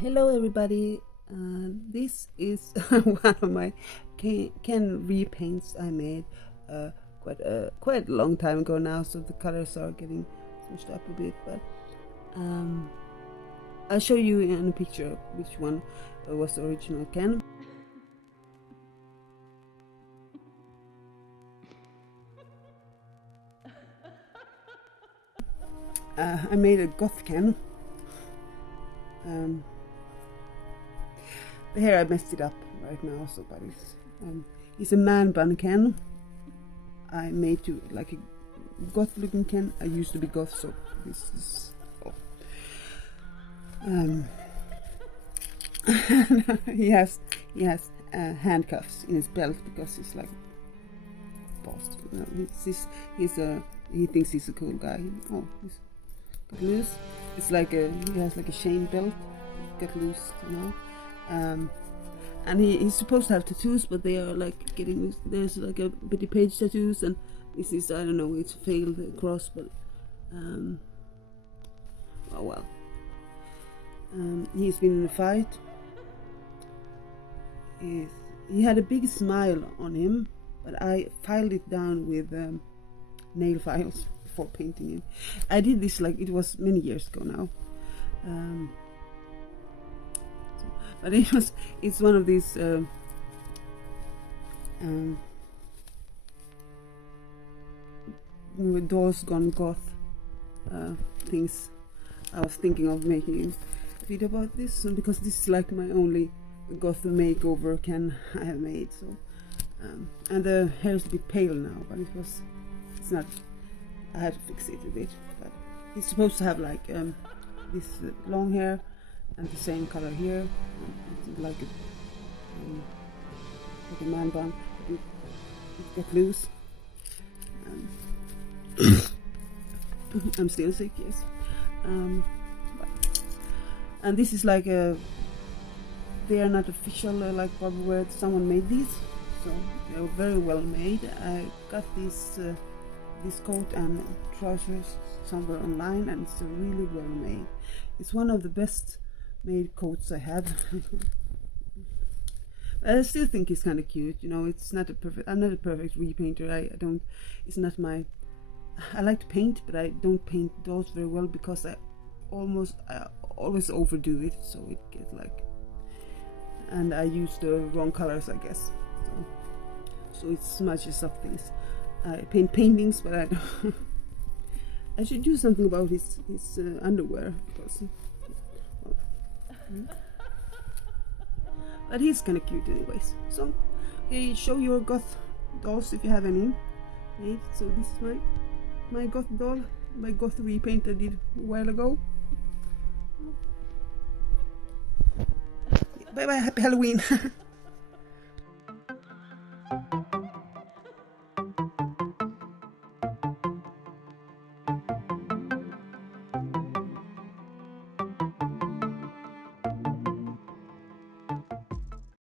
Hello everybody, this is one of my can repaints I made quite a long time ago now, so the colors are getting switched up a bit, but I'll show you in a picture which one was the original can. I made a Goth can. Here I messed it up right now, so but it's a man bun can. I made to like a goth looking can. I used to be goth, so this is he has handcuffs in his belt because he's like boss. You know, he thinks he's a cool guy. Oh, he's got loose. It's like he has like a chain belt. Got loose, you know. And he's supposed to have tattoos, but they are like getting loose. There's like a Betty Page tattoos, and this is, I don't know, it's failed across, but oh well. He's been in a fight. He had a big smile on him, but I filed it down with nail files before painting it. I did this like it was many years ago now. But it's one of these dolls gone goth things. I was thinking of making a video about this because this is like my only goth makeover can I have made. So and the hair is a bit pale now, but it's not. I had to fix it a bit. But he's supposed to have like this long hair and the same color here, like a man bun. It got loose. I'm still sick, yes. And this is like they are not official like Barbie wear. Someone made these, so they were very well made. I got this coat and trousers somewhere online, and it's really well made. It's one of the best made coats I have. I still think it's kind of cute, you know. It's not a perfect. I'm not a perfect repainter. I don't. It's not my. I like to paint, but I don't paint dolls very well because I always overdo it, so it gets like. And I use the wrong colors, I guess. So it smudges up things. I paint paintings, but I don't. I should do something about his underwear because. But he's kind of cute anyways. So okay, show your goth dolls if you have any made. So this is my goth doll, my goth repaint I did a while ago. Bye bye, happy Halloween.